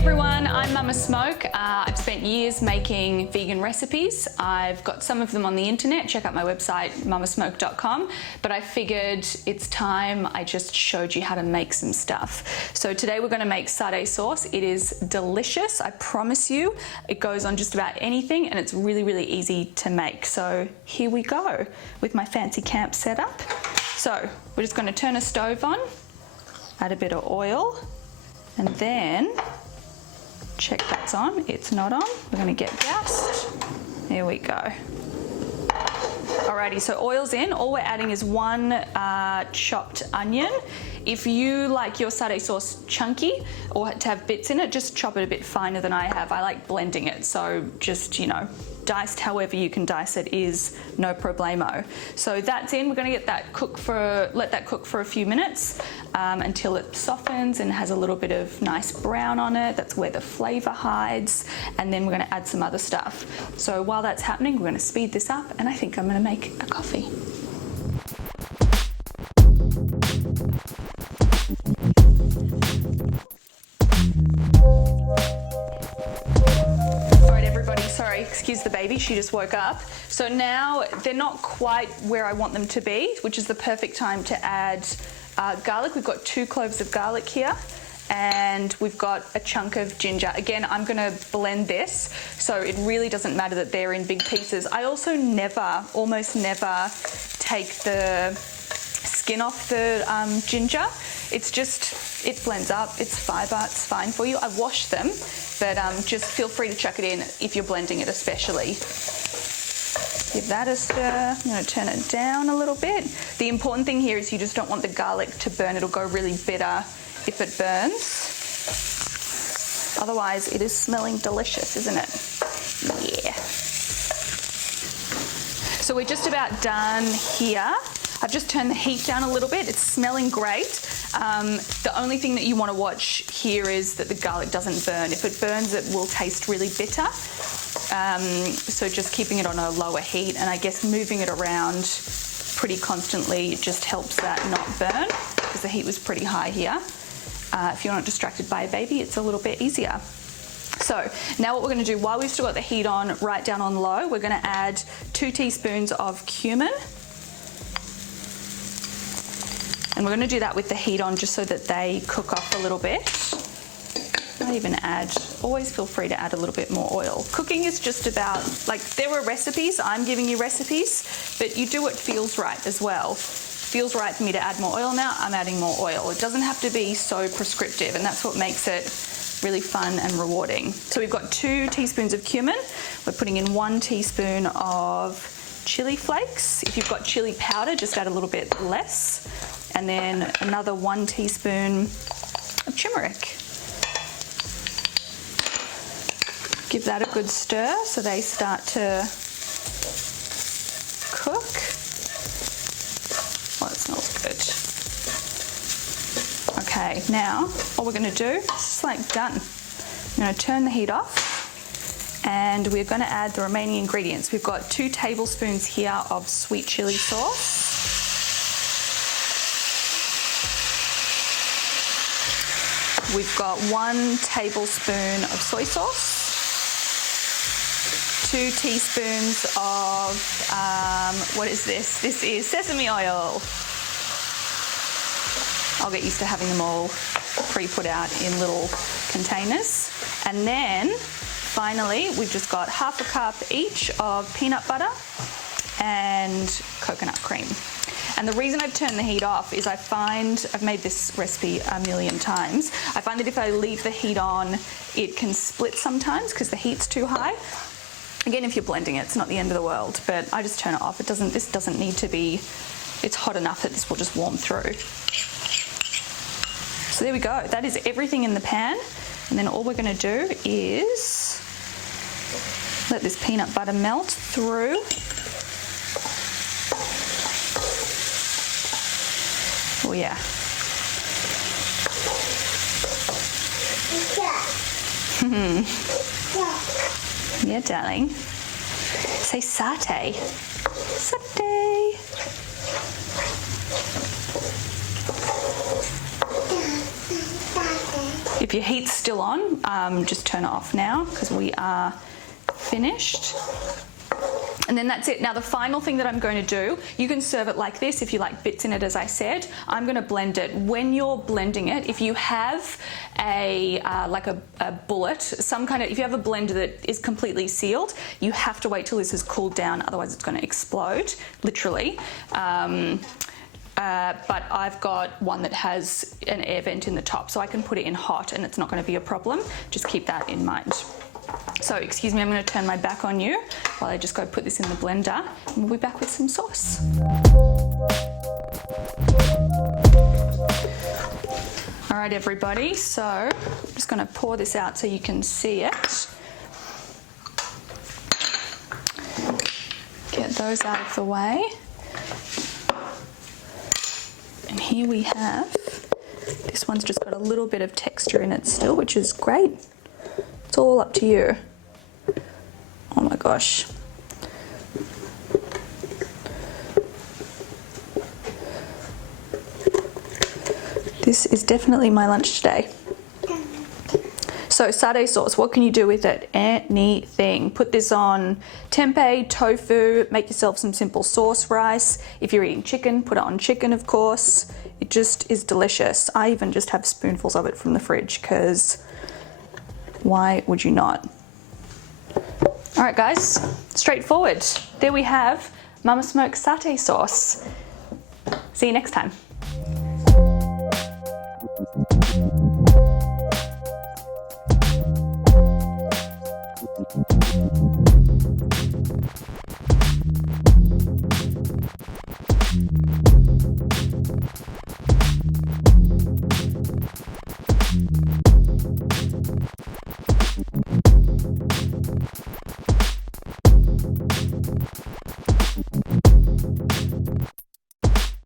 everyone, I'm Mama Smoke. I've spent years making vegan recipes. I've got some of them on the internet. Check out my website, mamasmoke.com. But I figured it's time I just showed you how to make some stuff. So today we're going to make satay sauce. It is delicious, I promise you. It goes on just about anything and it's really, really easy to make. So here we go with my fancy camp setup. So we're just going to turn a stove on, add a bit of oil, and then check that's on. It's not on. We're going to get gassed. There we go. Alrighty, so oil's in. All we're adding is one chopped onion. If you like your satay sauce chunky or to have bits in it, just chop it a bit finer than I have. I like blending it, so just, you know, diced however you can dice it is no problemo. So that's in. We're going to get that let that cook for a few minutes until it softens and has a little bit of nice brown on it. That's where the flavor hides. And then we're going to add some other stuff. So while that's happening, we're going to speed this up and I think I'm going to make a coffee. Sorry, excuse the baby, she just woke up. So now they're not quite where I want them to be, which is the perfect time to add garlic. We've got 2 cloves of garlic here and we've got a chunk of ginger. Again, I'm gonna blend this, so it really doesn't matter that they're in big pieces. I also almost never take the skin off the ginger. It's just, it blends up, it's fiber, it's fine for you. I wash them, but just feel free to chuck it in if you're blending it especially. Give that a stir. I'm going to turn it down a little bit. The important thing here is you just don't want the garlic to burn. It'll go really bitter if it burns. Otherwise, it is smelling delicious, isn't it? Yeah. So we're just about done here. I've just turned the heat down a little bit. It's smelling great. The only thing that you want to watch here is that the garlic doesn't burn. If it burns, it will taste really bitter. So just keeping it on a lower heat and I guess moving it around pretty constantly just helps that not burn because the heat was pretty high here. If you're not distracted by a baby, it's a little bit easier. So now what we're going to do, while we've still got the heat on, right down on low, we're going to add 2 teaspoons of cumin. And we're going to do that with the heat on just so that they cook off a little bit. I even always feel free to add a little bit more oil. Cooking is just about, like, there are recipes, I'm giving you recipes, but you do what feels right as well. Feels right for me to add more oil now, I'm adding more oil. It doesn't have to be so prescriptive, and that's what makes it really fun and rewarding. So we've got 2 teaspoons of cumin. We're putting in 1 teaspoon of chili flakes. If you've got chili powder, just add a little bit less. And then another 1 teaspoon of turmeric. Give that a good stir so they start to cook. Oh, it smells good. Okay, now all we're going to do is just like done. I'm going to turn the heat off and we're going to add the remaining ingredients. We've got 2 tablespoons here of sweet chili sauce. We've got 1 tablespoon of soy sauce, 2 teaspoons of, what is this? This is sesame oil. I'll get used to having them all pre-put out in little containers. And then, finally, we've just got 1/2 cup each of peanut butter and coconut cream. And the reason I've turned the heat off is I've made this recipe a million times. I find that if I leave the heat on, it can split sometimes because the heat's too high. Again, if you're blending it, it's not the end of the world, but I just turn it off. This doesn't need to be, it's hot enough that this will just warm through. So there we go. That is everything in the pan. And then all we're going to do is let this peanut butter melt through. Oh yeah. Yeah, darling. Say satay. Satay. if your heat's still on, just turn it off now because we are finished. And then that's it. Now the final thing that I'm going to do, you can serve it like this if you like bits in it, as I said. I'm going to blend it. When you're blending it, if you have a like a bullet, some kind of, if you have a blender that is completely sealed, you have to wait till this has cooled down, otherwise it's going to explode, literally. But I've got one that has an air vent in the top, so I can put it in hot and it's not going to be a problem. Just keep that in mind. So, excuse me, I'm going to turn my back on you while I just go put this in the blender, and we'll be back with some sauce. All right, everybody, so I'm just going to pour this out so you can see it. Get those out of the way. And here we have, this one's just got a little bit of texture in it still, which is great. It's all up to you. Oh my gosh. This is definitely my lunch today. So satay sauce, what can you do with it? Anything. Put this on tempeh, tofu, make yourself some simple sauce rice. If you're eating chicken, put it on chicken, of course. It just is delicious. I even just have spoonfuls of it from the fridge because why would you not? All right, guys, straightforward. There we have Mama Smoke satay sauce. See you next time.